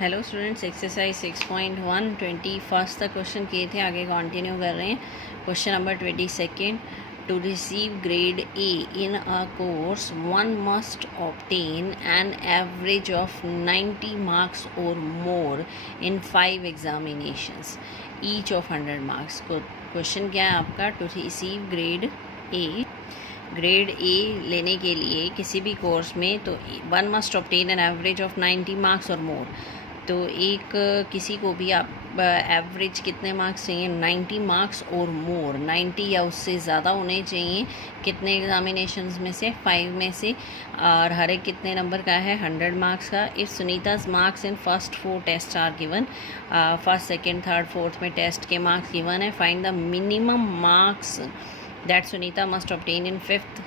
Hello students, exercise 6.1 21 तक question किए थे, आगे कंटिन्यू कर रहे हैं। Question number 22, to receive grade A in a course one must obtain an average of 90 marks और more in 5 examinations each of 100 marks. Question क्या है आपका? टू रिसीव ग्रेड ए लेने के लिए किसी भी कोर्स में तो one must obtain an average of 90 marks और मोर। तो एक किसी को भी आप एवरेज कितने मार्क्स चाहिए? 90 मार्क्स और मोर, 90 या उससे ज़्यादा होने चाहिए। कितने एग्जामिनेशंस में से? 5 में से। और हर एक कितने नंबर का है? 100 मार्क्स का। If Sunita's marks in first 4 test are given, first second third fourth में टेस्ट के मार्क्स गिवन है, find the minimum marks that Sunita must obtain in 5th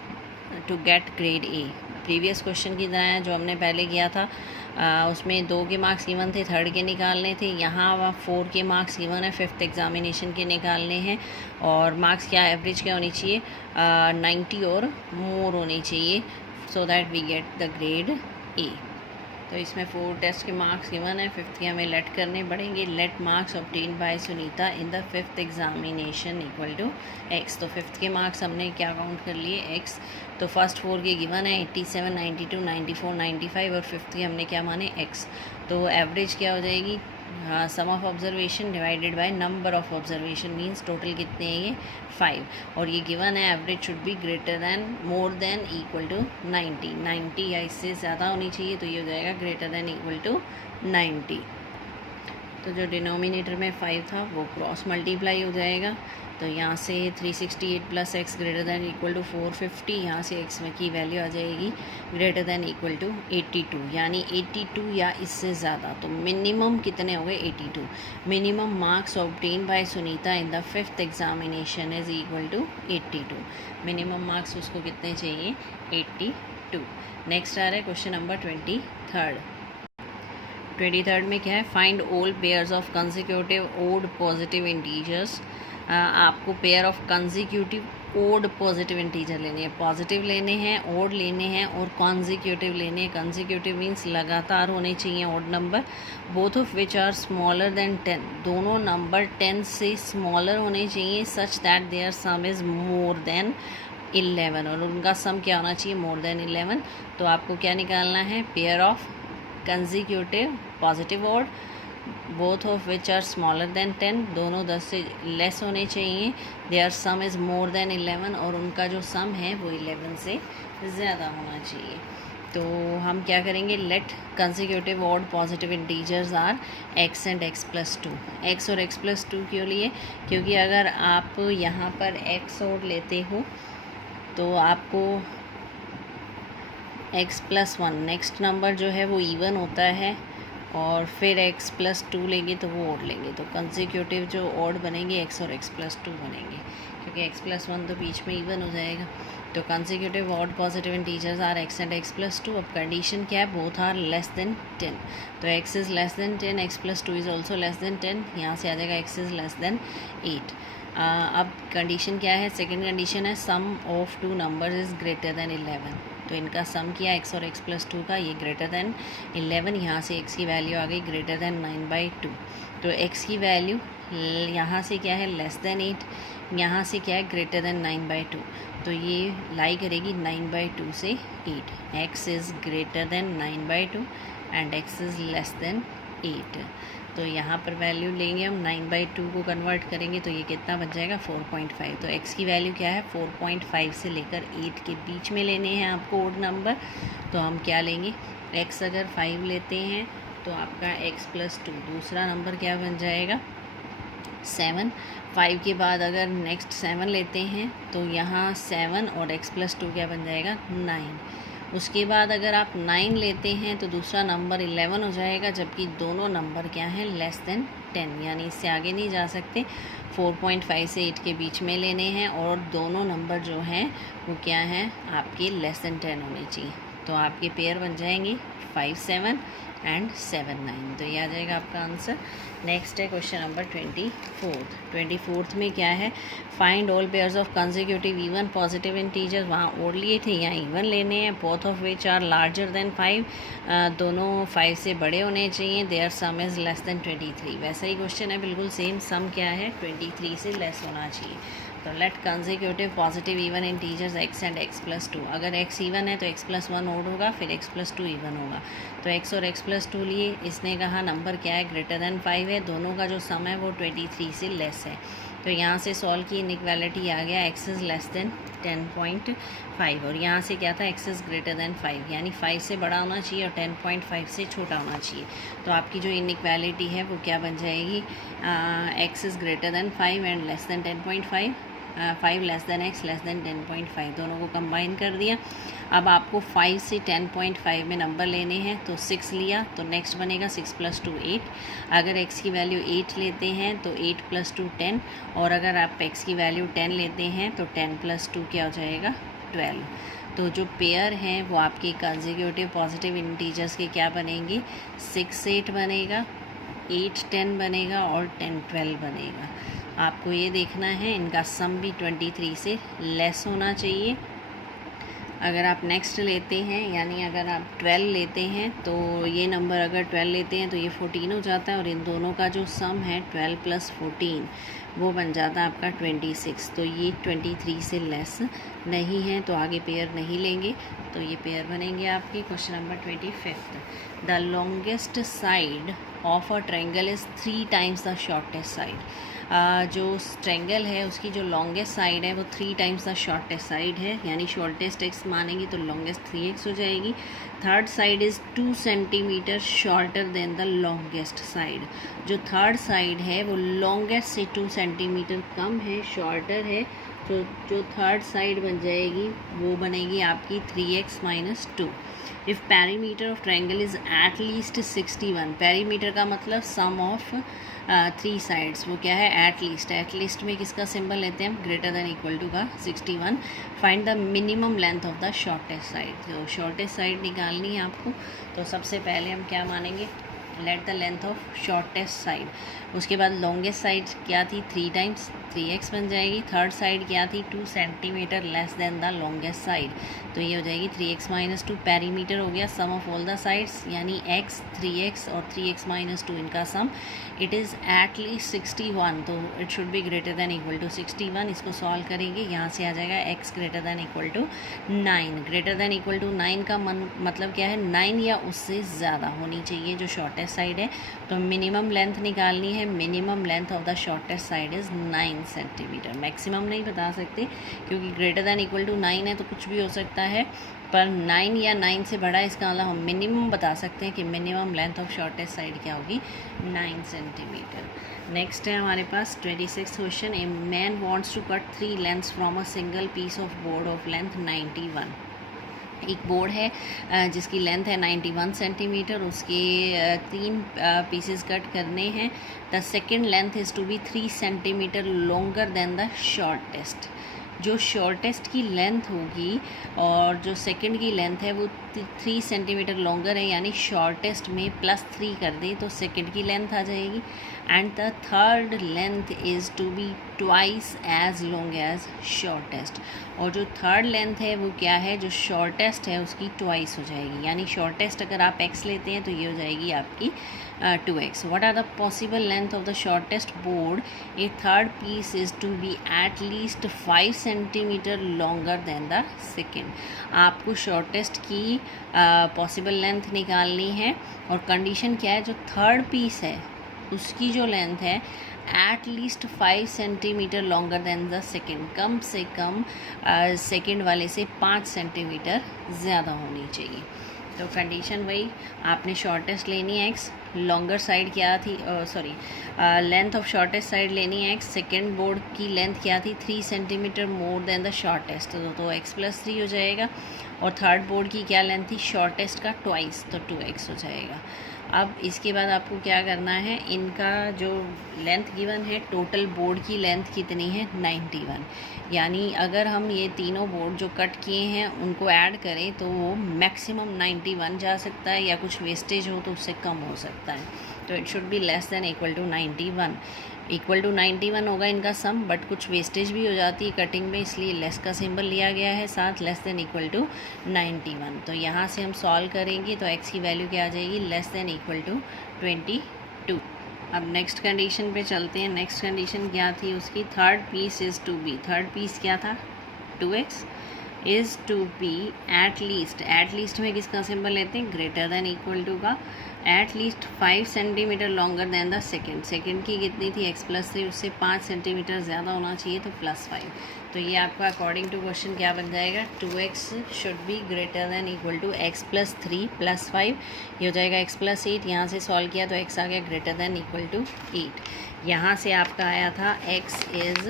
to get grade A. Previous question की तरह जो हमने पहले किया था, उसमें 2 के मार्क्स गिवन थे, 3rd के निकालने थे। यहाँ 4 के मार्क्स गिवन है, 5th एग्जामिनेशन के निकालने हैं। और मार्क्स क्या, एवरेज क्या होनी चाहिए? 90 और मोर होनी चाहिए, so that we get the grade A. तो इसमें 4 टेस्ट के मार्क्स गिवन है, 5th के हमें लेट करने पड़ेंगे। Let marks obtain by Sunita in the 5th examination equal to x. तो 5th के मार्क्स हमने क्या काउंट कर लिए? एक्स। तो फर्स्ट 4 के गिवन है 87, 92, 94, 95 और 5th के हमने क्या माने? एक्स। तो एवरेज क्या हो जाएगी? Sum of observation divided by number of observation means total कितने हैं ये? 5। और ये गिवन है average should be greater than, more than, equal to 90 या इससे ज़्यादा होनी चाहिए, तो ये हो जाएगा ग्रेटर देन इक्वल टू 90। तो जो डिनोमिनेटर में 5 था वो क्रॉस मल्टीप्लाई हो जाएगा। तो यहाँ से 368 plus x greater than equal to 450, यहाँ से एक्स में की वैल्यू आ जाएगी ग्रेटर दैन इक्वल टू 82, यानी 82 या इससे ज़्यादा। तो मिनिमम कितने हो गए? 82। Minimum marks obtain by Sunita in the 5th examination is equal to 82। Minimum marks उसको कितने चाहिए? 82। नेक्स्ट आ रहा है क्वेश्चन नंबर 23rd में क्या है? Find all pairs of consecutive odd positive integers. आपको pair of consecutive odd positive integer लेने हैं, पॉजिटिव लेने हैं, ओड लेने हैं और कॉन्जिक्यूटिव लेने हैं। कंसेक्यूटिव मीन्स लगातार होने चाहिए odd number. Both of which are smaller than 10, दोनों नंबर 10 से स्मॉलर होने चाहिए, such that their sum is more than 11, और उनका सम क्या होना चाहिए? More than 11। तो आपको क्या निकालना है? Pair of consecutive positive odd both of which are smaller than 10, दोनों 10 से लेस होने चाहिए। Their sum is more than 11, और उनका जो सम है वो 11 से ज़्यादा होना चाहिए। तो हम क्या करेंगे? Let consecutive odd positive integers are x and x plus 2। X और एक्स प्लस 2 क्यों लिए? क्योंकि अगर आप यहाँ पर एक्स ऑड लेते हो तो आपको एक्स प्लस 1, नेक्स्ट नंबर जो है वो इवन होता है, और फिर x प्लस 2 लेंगे तो वो ओड लेंगे। तो कंसेक्यूटिव जो ओड बनेंगे एक्स और x प्लस 2 बनेंगे, क्योंकि x प्लस 1 तो बीच में इवन हो जाएगा। तो consecutive odd positive integers are x and x plus 2। अब कंडीशन क्या है? Both are less than 10। तो x is less than 10, x plus 2 is also less than 10, यहाँ से आ जाएगा x इज़ लेस देन 8। अब कंडीशन क्या है? सेकेंड कंडीशन है sum of 2 numbers is greater than 11। तो इनका सम किया x और x प्लस 2 का, ये ग्रेटर देन 11, यहाँ से x की वैल्यू आ गई ग्रेटर देन 9/2। तो x की वैल्यू यहाँ से क्या है? लेस देन 8, यहाँ से क्या है? Greater than 9/2। तो ये लाई करेगी 9/2 से 8। x is greater then 9/2 and x is less then 8। तो यहाँ पर वैल्यू लेंगे हम, 9/2 को कन्वर्ट करेंगे तो ये कितना बच जाएगा? 4.5। तो x की वैल्यू क्या है? 4.5 से लेकर 8 के बीच में लेने हैं आपको ओड नंबर। तो हम क्या लेंगे? x अगर 5 लेते हैं तो आपका x प्लस 2, दूसरा नंबर क्या बन जाएगा? 7। 5 के बाद अगर नेक्स्ट 7 लेते हैं तो यहाँ 7 और x प्लस 2 क्या बन जाएगा? 9। उसके बाद अगर आप 9 लेते हैं तो दूसरा नंबर 11 हो जाएगा, जबकि दोनों नंबर क्या हैं? लेस देन 10, यानी इससे आगे नहीं जा सकते। 4.5 से 8 के बीच में लेने हैं, और दोनों नंबर जो हैं वो क्या हैं? आपके लेस देन 10 होने चाहिए। तो आपके पेयर बन जाएंगे 5, 7, एंड 7 9। तो ये आ जाएगा आपका आंसर। नेक्स्ट है क्वेश्चन नंबर 24th में क्या है, find all pairs of consecutive even positive integers. वहाँ और लिए थे, यहाँ इवन लेने हैं। Both of which are larger than 5, दोनों 5 से बड़े होने चाहिए। Their sum is less than 23। वैसा ही क्वेश्चन है बिल्कुल सेम, सम क्या है 23 से लेस होना चाहिए। तो let consecutive positive even integers x and x+2। अगर x इवन है तो x+1 ओड होगा, फिर x+2 इवन होगा। तो x और x+2 लिए। इसने कहा नंबर क्या है, ग्रेटर देन 5 है। दोनों का जो सम है वो 23 से लेस है। तो यहाँ से सॉल्व की इनइक्वालिटी आ गया x इज़ लेस देन 10.5, और यहाँ से क्या था x इज़ ग्रेटर देन 5, यानी 5 से बड़ा होना चाहिए और 10.5 से छोटा होना चाहिए। तो आपकी जो इनइक्वालिटी है वो क्या बन जाएगी, x is greater then 5 and less than 10.5, 5 less than x less then 10.5, दोनों को कंबाइन कर दिया। अब आपको 5 से 10.5 में नंबर लेने हैं, तो 6 लिया, तो नेक्स्ट बनेगा 6 + 2 8। अगर x की वैल्यू 8 लेते हैं तो 8 + 2 10, और अगर आप x की वैल्यू 10 लेते हैं तो 10 + 2 क्या हो जाएगा 12। तो जो पेयर हैं वो आपके कंसेक्यूटिव पॉजिटिव इंटीजर्स के क्या बनेंगे, 6 8 बनेगा, 8 10 बनेगा और 10 12 बनेगा। आपको ये देखना है इनका सम भी 23 से लेस होना चाहिए। अगर आप नेक्स्ट लेते हैं, यानी अगर आप 12 लेते हैं, तो ये नंबर अगर 12 लेते हैं तो ये 14 हो जाता है, और इन दोनों का जो सम है 12 + 14 वो बन जाता है आपका 26। तो ये 23 से लेस नहीं है, तो आगे पेयर नहीं लेंगे। तो ये पेयर बनेंगे आपके। Question number 25, the longest side of a triangle is 3 times the shortest side. जो ट्रायंगल है उसकी जो लॉन्गेस्ट साइड है वो 3 टाइम्स द शॉर्टेस्ट साइड है, यानी शॉर्टेस्ट x मानेंगे तो लॉन्गेस्ट 3x हो जाएगी। Third side is 2 centimetre shorter than the longest side. जो थर्ड साइड है वो लॉन्गेस्ट से 2 सेंटीमीटर कम है, शॉर्टर है। तो जो थर्ड साइड बन जाएगी वो बनेगी आपकी 3x - 2। If perimeter of triangle is at least 61, perimeter का मतलब सम ऑफ 3 साइड्स, वो क्या है एट लीस्ट में किसका सिंबल लेते हैं हम, ग्रेटर देन इक्वल टू का 61। Find the minimum length of the shortest side. तो शॉर्टेस्ट साइड निकालनी है आपको। तो सबसे पहले हम क्या मानेंगे, let the length of shortest side. उसके बाद लॉन्गेस्ट साइड क्या थी, 3 टाइम्स 3x बन जाएगी। थर्ड साइड क्या थी, 2 centimetre less than the longest side, तो ये हो जाएगी 3x - 2। पेरीमीटर हो गया sum of all the sides, यानी x 3x और 3x - 2 इनका sum, it is at least 61, तो it should be greater than equal to 61। इसको सॉल्व करेंगे, यहाँ से आ जाएगा x greater than equal to 9। Greater than equal to 9 का मतलब क्या है, 9 या उससे ज़्यादा होनी चाहिए जो शॉर्टेस्ट साइड है। तो मिनिमम लेंथ निकालनी है। Minimum length of the shortest side is 9 centimetre. Maximum नहीं बता सकते क्योंकि ग्रेटर देन इक्वल टू 9 है तो कुछ भी हो सकता है, पर 9 या 9 से बड़ा, इसका मतलब हम मिनिमम बता सकते हैं कि minimum length of shortest side क्या होगी, 9 सेंटीमीटर। नेक्स्ट है हमारे पास 26 question, a man wants to cut 3 lengths from a single piece of board of length 91। एक बोर्ड है जिसकी लेंथ है 91 सेंटीमीटर, उसके 3 पीसेस कट करने हैं। The second length is to be 3 centimetre longer than the shortest. जो shortest की length होगी और जो सेकंड की लेंथ है वो 3 सेंटीमीटर लॉन्गर है, यानी शॉर्टेस्ट में +3 कर दें तो सेकंड की लेंथ आ जाएगी। And the third length is to be twice as long as shortest. और जो थर्ड लेंथ है वो क्या है, जो शॉर्टेस्ट है उसकी ट्वाइस हो जाएगी, यानी शॉर्टेस्ट अगर आप x लेते हैं तो ये हो जाएगी आपकी 2x। What are the possible length of the shortest board? A third piece is to be at least 5 centimeter longer than the second. आपको shortest की possible length निकालनी है, और कंडीशन क्या है, जो थर्ड पीस है उसकी जो लेंथ है at least 5 centimetre longer than the second, कम से कम सेकेंड वाले से 5 सेंटीमीटर ज़्यादा होनी चाहिए। तो कंडीशन वही, आपने शॉर्टेस्ट लेनी है x, लॉन्गर साइड क्या थी, लेंथ ऑफ शॉर्टेस्ट साइड लेनी है x, सेकेंड बोर्ड की लेंथ क्या थी 3 centimetre more than the shortest, तो x + 3 हो जाएगा। और थर्ड बोर्ड की क्या लेंथ थी शॉर्टेस्ट का ट्वाइस, तो 2x हो जाएगा। अब इसके बाद आपको क्या करना है, इनका जो लेंथ गिवन है, टोटल बोर्ड की लेंथ कितनी है 91, यानी अगर हम ये तीनों बोर्ड जो कट किए हैं उनको ऐड करें तो वो मैक्सिमम 91 जा सकता है, या कुछ वेस्टेज हो तो उससे कम हो सकता है। तो it should be less than equal to 91। Equal to 91 होगा इनका सम, बट कुछ वेस्टेज भी हो जाती है कटिंग में, इसलिए लेस का सिंबल लिया गया है साथ, लेस देन इक्वल टू 91। तो यहाँ से हम सॉल्व करेंगे तो x की वैल्यू क्या आ जाएगी, लेस देन इक्वल टू 22। अब नेक्स्ट कंडीशन पे चलते हैं। नेक्स्ट कंडीशन क्या थी उसकी, third piece is to be, third piece क्या था 2x is to be at least में किसका सिंबल लेते हैं, ग्रेटर देन इक्वल टू का, at least 5 centimetre longer than the second की कितनी थी x+3, उससे 5 सेंटीमीटर ज़्यादा होना चाहिए तो +5। तो ये आपका अकॉर्डिंग टू क्वेश्चन क्या बन जाएगा, 2x should be greater than equal to x+3 +5, ये हो जाएगा x+8। यहाँ से सॉल्व किया तो x आ गया ग्रेटर देन इक्वल टू 8। यहाँ से आपका आया था x is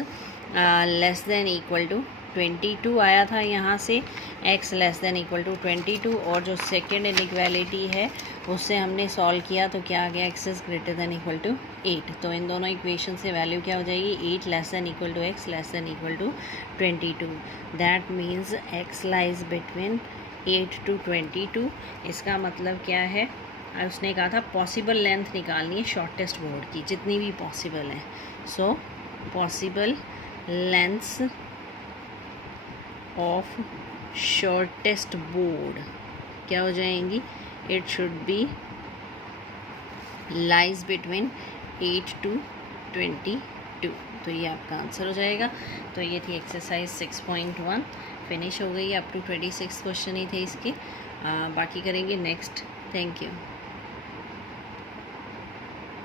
less than equal to 22 आया था, यहाँ से x less than equal to 22, और जो सेकेंड इनइक्वालिटी है उससे हमने सॉल्व किया तो क्या आ गया, x is greater than equal to 8। तो इन दोनों इक्वेशन से वैल्यू क्या हो जाएगी, 8 less than equal to x less than equal to 22। That means x lies between 8 to 22। इसका मतलब क्या है, उसने कहा था पॉसिबल लेंथ निकालनी है शॉर्टेस्ट बोर्ड की, जितनी भी पॉसिबल है। So possible lengths of shortest board क्या हो जाएंगी, it should B lies between 8 to 22। तो ये आपका आंसर हो जाएगा। तो ये थी एक्सरसाइज 6.1 फिनिश हो गई, अप टू 26 क्वेश्चन ही थे इसके। बाकी करेंगे नेक्स्ट। Thank you.